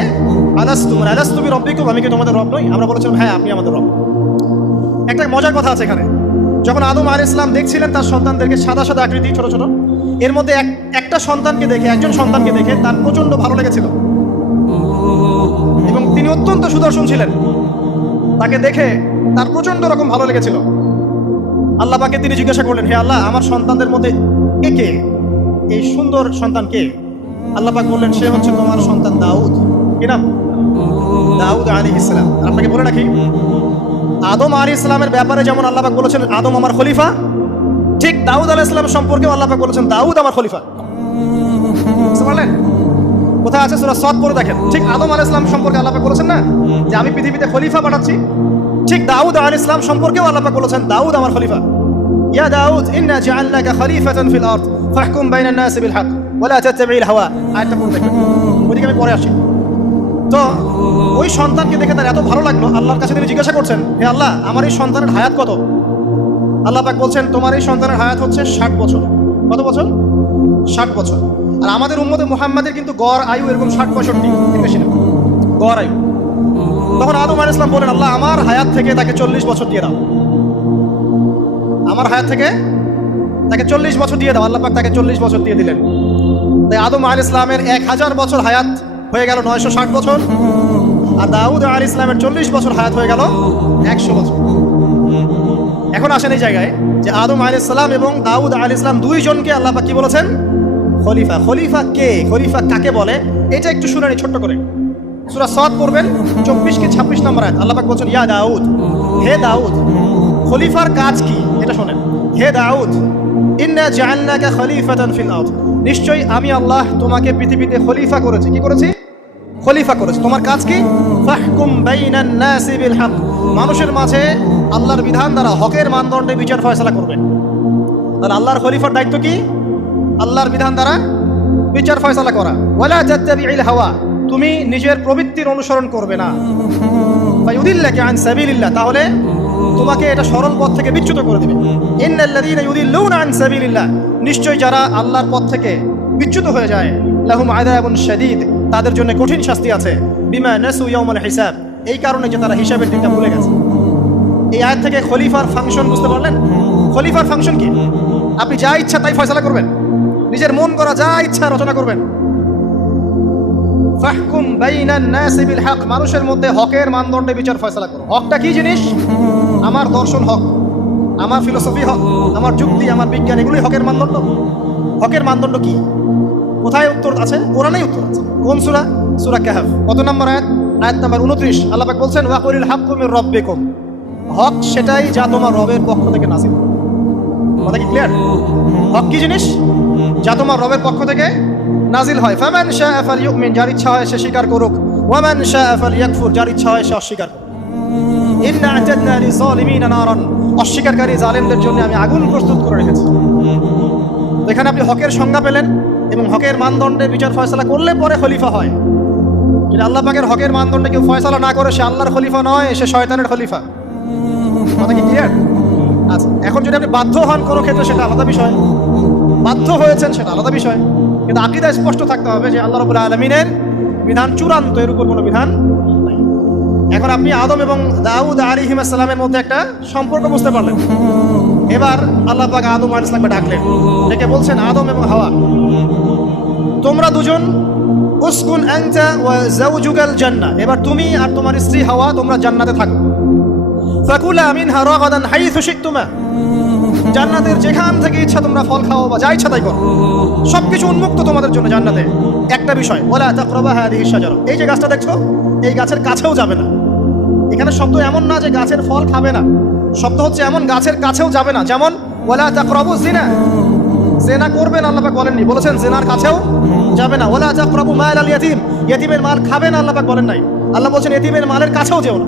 আলাস্তু, মানে আলাস্তু বিরাব্বিকুম, আমি কি তোমাদের রব নই? আমরা বলেছিলাম হ্যাঁ আপনি আমাদের রব। একটা মজার কথা আছে এখানে, যখন আদম আলাইহিস সালাম দেখছিলেন তার সন্তানদেরকে সাদা সাদা আকৃতি ছোট ছোট, এর মধ্যে একজন সন্তানকে দেখে তার প্রচন্ড ভালো লেগেছিল এবং তিনি অত্যন্ত সুদর্শন ছিলেন। তাকে দেখে তার প্রচন্ড রকম ভালো লেগেছিল। আল্লাহ পাককে তিনি জিজ্ঞাসা করলেন, হে আল্লাহ, আমার সন্তানদের মধ্যে কে এই সুন্দর সন্তান কে? আল্লাহ পাক বললেন, সে হচ্ছে তোমার সন্তান দাউদ। কি নাম? দাউদ আলাইহিস সালাম। আপনাকে বলে রাখি, আদম আলাইহিস সালামের ব্যাপারে যেমন আল্লাহ পাক বলেছেন আদম আমার খলিফা, ঠিক দাউদ আলাইহিস সালাম সম্পর্কেও আল্লাহ পাক বলেছেন দাউদ আমার খলিফা। বুঝতে পারলেন? কোথায় আছে? সূরা সদ পড়ে দেখেন। ঠিক আদম আলাইহিস সালাম সম্পর্কে আল্লাহ পাক বলেছেন না যে আমি পৃথিবীতে খলিফা পাঠাচ্ছি, ঠিক দাউদ আলাইহিস সালাম সম্পর্কেও আল্লাহ পাক বলেছেন দাউদ আমার খলিফা। ইয়া দাউদ ইন্না জাআলনাকা খলিফাতান ফিল আরদ ফাহকুম বাইনান নাসি বিল হক ওয়া লা তাত্তাবি'ল হাওয়া। আয়াতটা পড়ে দেখেন, ওইদিকে আমি পরে আসি। তো ওই সন্তানকে দেখে তার এত ভালো লাগলো, আল্লাহর কাছে তিনি জিজ্ঞাসা করছেন, হে আল্লাহ আমার এই সন্তানের হায়াত কত? আল্লাহ পাক বলছেন তোমার এই সন্তানের হায়াত হচ্ছে 60 বছর। কত বছর? 60 বছর। আর আমাদের উম্মতে মুহাম্মাদের কিন্তু গড় আয়ু এরকম 60-65, বেশি না, গড় আয়ু। তখন আদম আলাইহিস সালাম বলেন, আল্লাহ আমার হায়াত থেকে তাকে 40 বছর দিয়ে দাও, আমার হায়াত থেকে তাকে 40 বছর দিয়ে দাও। আল্লাহ পাক তাকে 40 বছর দিয়ে দিলেন। তাই আদম আলাইহিস সালামের 1000 বছর হায়াত হয়ে গেল 960 বছর, আর দাউদ আলাইহিস সালামের 40 বছর হায়াত হয়ে গেল 100 বছর। এখন আসেন এই জায়গায় যে আদম আলাইহিস সালাম এবং দাউদ আলাইহিস সালাম দুইজনকে আল্লাহ পাক কি বলেছেন? খলিফা। খলিফা কে? খলিফা কাকে বলে? এটা একটু শুনে নি ছোট্ট করে। সূরা সদ পড়বেন 24 কি 26 নম্বর আয়াত। আল্লাহ পাক বলছেন, ইয়া দাউদ, হে দাউদ, খলিফার কাজ কি এটা শোনেন। হে দাউদ, ইন্না জাআলনাকা খলিফাতান ফিল আরদ, নিশ্চয়ই আমি আল্লাহ তোমাকে পৃথিবীতে খলিফা করেছি। কি করেছি? খলিফা করেছি। তোমার কাজ কি? ফাহকুম বাইনান নাসি বিল হক, মানুষের মাঝে আল্লাহর বিধান দ্বারা হকের মানদণ্ডে বিচার ফয়সালা করবে। তাহলে আল্লাহর খলিফার দায়িত্ব কি? আল্লাহর বিধান দ্বারা বিচার ফয়সালা করা। ওয়ালা তাত্তাবি'ল হাওয়া, তুমি নিজের প্রবৃত্তির অনুসরণ করবে না। ফায়ুদিল্লাকা আন সাবিলিল্লাহ, তাহলে তোমাকে এটা সরল পথ থেকে বিচ্যুত করে দেবে। ইন্নাল্লাযীনা ইউদিল্লুনা আন সাবিলিল্লাহ, নিশ্চয় যারা আল্লাহর পথ থেকে বিচ্যুত হয়ে যায়, লাহুম আযাবুন শাদীদ, তাদের জন্য কঠিন শাস্তি আছে। বিমা নাসু ইয়াউমাল হিসাব, এই কারণে যে তারা হিসাবের দিনটা ভুলে গেছে। এই আয়াত থেকে খলিফার ফাংশন বুঝতে পারলেন? খলিফার ফাংশন কি? আপনি যা ইচ্ছা তাই ফয়সালা করবেন, নিজের মন করা যা ইচ্ছা রচনা করবেন। ফাহকুম বাইনান নাসি বিল হক, মানুষের মধ্যে হকের মানদণ্ডে বিচার ফয়সালা করো। হকটা কি জিনিস? আমার দর্শন হক, আমার ফিলোসফি হক, আমার যুক্তি, আমার বিজ্ঞান, এগুলোই হকের মানদণ্ড। হকের মানদণ্ড কি? কোথায় উত্তর আছে? কোরআনেই উত্তর আছে। কোন সূরা? সূরা কাহফ। কত নম্বর আয়াত? আয়াত নাম্বার 29। আল্লাহ পাক বলছেন, ওয়া কুলিল হাক্কু মির রাব্বিকুম, হক সেটাই যা তোমার রবের পক্ষ থেকে নাযিল। কথা কি ক্লিয়ার? হক কি জিনিস? যা তোমার রবের পক্ষ থেকে নাজিল হয়। ফামান শাআ ফালইউমিন, যার ইচ্ছা হয় সে স্বীকার করুক। ওয়ামান শাআ ফালইয়াকফুর, যার ইচ্ছা হয় সে অস্বীকার করুক। ইন্না আ'তাদনা লিযালিমিনা নারান, অস্বীকারী জালেমদের জন্য আমি আগুন প্রস্তুত করে রেখেছি। এখানে আপনি হকের সংজ্ঞা পেলেন এবং হকের মানদণ্ডে বিচার ফয়সালা করলে পরে খলিফা হয়। যদি আল্লাহ পাকের হকের মানদণ্ডে কেউ ফয়সালা না করে, সে আল্লাহর খলিফা নয়, সে শয়তানের খলিফা। কথা কি ক্লিয়ার? আচ্ছা, এখন যদি আপনি বাধ্য হন কোনো ক্ষেত্রে সেটা আলাদা বিষয়, বাধ্য হয়েছেন সেটা আলাদা বিষয়, কিন্তু আকীদা স্পষ্ট থাকতে হবে যে আল্লাহ রাব্বুল আলামিনের বিধান চূড়ান্ত, এর উপর কোনো বিধান নাই। এখন আপনি আদম এবং দাউদ আলাইহিস সালামের মধ্যে একটা সম্পর্ক বুঝতে পারলেন। এবার আল্লাহ পাক আদম আলাইহিস সালামকে ডাকলেন, ডেকে বলছেন, আদম এবং হাওয়া, তোমরা দুজন উসকুন আনতা ওয়া যাওজুকাল জান্নাহ, এবার তুমি আর তোমার স্ত্রী হাওয়া তোমরা জান্নাতে থাকো। ফাকুলা মিনহা রাগাদান হাইথু শি'তুমা, জান্নাতের যেখান থেকে ইচ্ছা তোমরা ফল খাও বা যা ইচ্ছা তাই করো, সবকিছু উন্মুক্ত তোমাদের জন্য জান্নাতে। একটা বিষয়, ওয়ালা তাকরাবা হাযিহিশ শাজারা, এই যে গাছটা দেখছো এই গাছের কাছেও যাবে না। এখানে শব্দ এমন না যে গাছের ফল খাবে না, শব্দ হচ্ছে এমন গাছের কাছেও যাবে না। যেমন ওয়ালা তাকরাবু জিনা, জিনা করবে না আল্লাহ পাক বলেননি, বলেছেন জিনার কাছেও যাবে না। ওয়ালা তাকরাবু মালাল ইয়াতীম, ইয়াতীমের মাল খাবে না আল্লাহ পাক বলেন নাই, আল্লাহ বলেছেন ইয়াতীমের মালের কাছেও যেও না।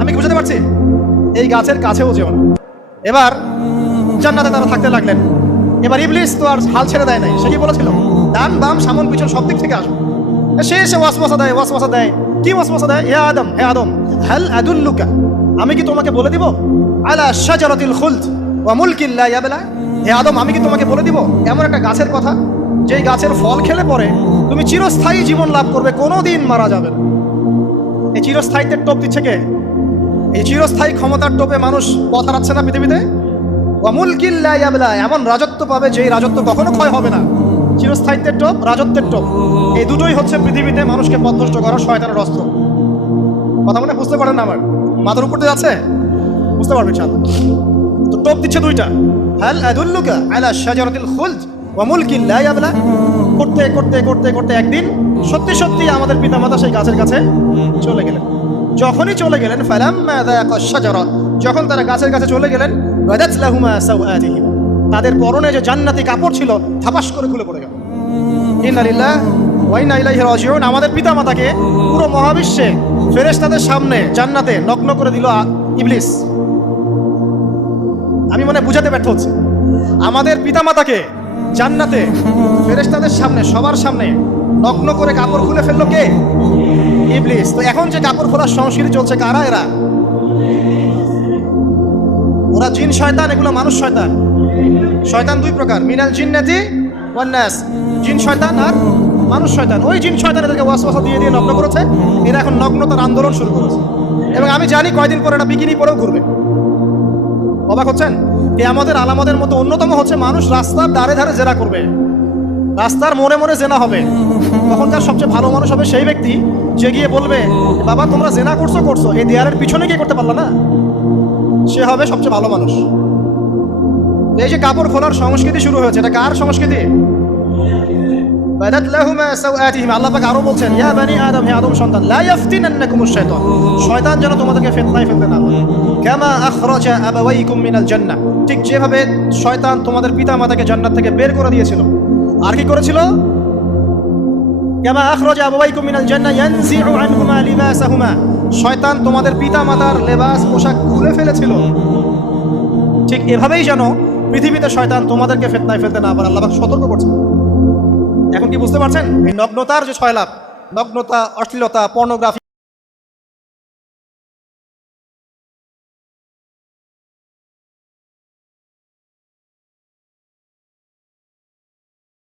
আমি কি বুঝতে পারছি? এই গাছের কাছেও যেও না। এবার জান্নাতে তারা থাকতে লাগলেন। এবার ইবলিস তো আর হাল ছেড়ে দেয় নাই, সে কি বলেছিল? ডান বাম সামন পিছন সব দিক থেকে আসবে। সে ওয়াসওয়াসা দেয়। কি ওয়াসওয়াসা দেয়? হে আদম, হাল আদুল্লুকা, আমি কি তোমাকে বলে দিব? আলা শাজারাতিল খুলদ ওয়া মুলকিন লা ইয়াবলা, হে আদম আমি কি তোমাকে বলে দিব এমন একটা গাছের কথা, যেই গাছের ফল খেলে পরে তুমি চিরস্থায়ী জীবন লাভ করবে, কোনোদিন মারা যাবে না। এই চিরস্থায়িত্বের টোপ দিচ্ছে কে? এই চিরস্থায়ী ক্ষমতার টোপে মানুষ পথ হারাচ্ছে না পৃথিবীতে। ওয়া মুলকিন লা ইয়াবলা, এমন রাজত্ব পাবে যেই রাজত্ব কখনো ক্ষয় হবে না। চিরস্থায়িত্বের টোপ, রাজত্বের টোপ, এই দুটোই হচ্ছে পৃথিবীতে মানুষকে পথভ্রষ্ট করা শয়তানের অস্ত্র। কথা মনে বুঝতে পারেন না? আমার মাথার উপর দিয়ে আছে, বুঝতে পারবেন ইনশাআল্লাহ। তো টোপ দিচ্ছে দুইটা, হাল আদুল্লুকা আলা শাজারাতিল খুলদ ওয়া মুলকিন লা ইয়াবলা। করতে করতে করতে করতে একদিন সত্যি সত্যি আমাদের পিতামাতা সেই গাছের কাছে চলে গেলেন। যখনই চলে গেলেন, ফালাম্মা যায়াকা শাজারা, যখন তারা গাছের কাছে চলে গেলেন, ওয়াদাত লাহুমা সাওআতিহিমা, তাদের পরনে যে জান্নাতি কাপড় ছিল থাপাস করে খুলে পড়ে গেল। ইন্না লিল্লাহি ওয়া ইন্না ইলাইহি রাজিউন, আমাদের পিতামাতাকে পুরো মহাবিশ্বে ফেরেশতাদের সামনে জান্নাতে নগ্ন করে দিল ইবলিস। আমি মানে বুঝাতে ব্যর্থ হচ্ছি। আমাদের পিতামাতাকে জান্নাতে ফেরেশতাদের সামনে, সবার সামনে নগ্ন করে কাপড় খুলে ফেললো কে? ইবলিস। তো এখন যে কাপড় খোলার সংস্কৃতি চলছে, কারা এরা? ওরা জিন শয়তান, এগুলো মানুষ শয়তান। শয়তান দুই প্রকার, মিনাল জিন্নাতি ওয়ান নাস, জিন শয়তান আর মানুষ শয়তান। ওই জিন শয়তান এদেরকে ওয়াসওয়াসা দিয়ে দিয়ে নগ্ন করেছে। এরা এখন নগ্নতার আন্দোলন শুরু করেছে, এবং আমি জানি কয়দিন পরে এটা বিকিনি পরেও ঘুরবে। অবাক হচ্ছেন? কিয়ামতের আলামতের মতো অন্যতম হচ্ছে মানুষ রাস্তার ধারে ধারে জেনা করবে, রাস্তার মোড়ে মোড়ে জেনা হবে। তখনকার সবচেয়ে ভালো মানুষ হবে সেই ব্যক্তি যে গিয়ে বলবে, বাবা তোমরা জেনা করছো, এই দেয়ালের পিছনে গিয়ে করতে পারলা না? সে হবে সবচেয়ে ভালো মানুষ। এই যে কাপড় খোলার সংস্কৃতি শুরু হয়েছে, এটা কার সংস্কৃতি? বাদাত লাহুমা সাওআতিহিম। আল্লাহ পাক আরো বলছেন, ইয়া বানি আদম, হে আদম সন্তান, লা ইয়াফতিনান্নাকুমুশ শাইতান, শয়তান যেন তোমাদেরকে ফিতনায় ফেলতে না পারে। কামা আখরাজা আবাওয়াইকুম মিনাল জান্নাহ, ঠিক যেভাবে শয়তান তোমাদের পিতামাতাকে জান্নাত থেকে বের করে দিয়েছিল। আর কি করেছিল? কামা আখরাজা আবাওয়াইকুম মিনাল জান্নাহ ইয়ানজিউ আনহুমা লিবাসাহুমা, শয়তান তোমাদের পিতামাতার লেবাস পোশাক খুলে ফেলেছিল। ঠিক এভাবেই যেন পৃথিবীতে শয়তান তোমাদেরকে ফিতনায় ফেলতে না পারে, আল্লাহ পাক সতর্ক করছেন। এখন কি বুঝতে পারছেন? এই নগ্নতার যে ছয় লাভ, নগ্নতা, অশ্লীলতা, পর্নোগ্রাফি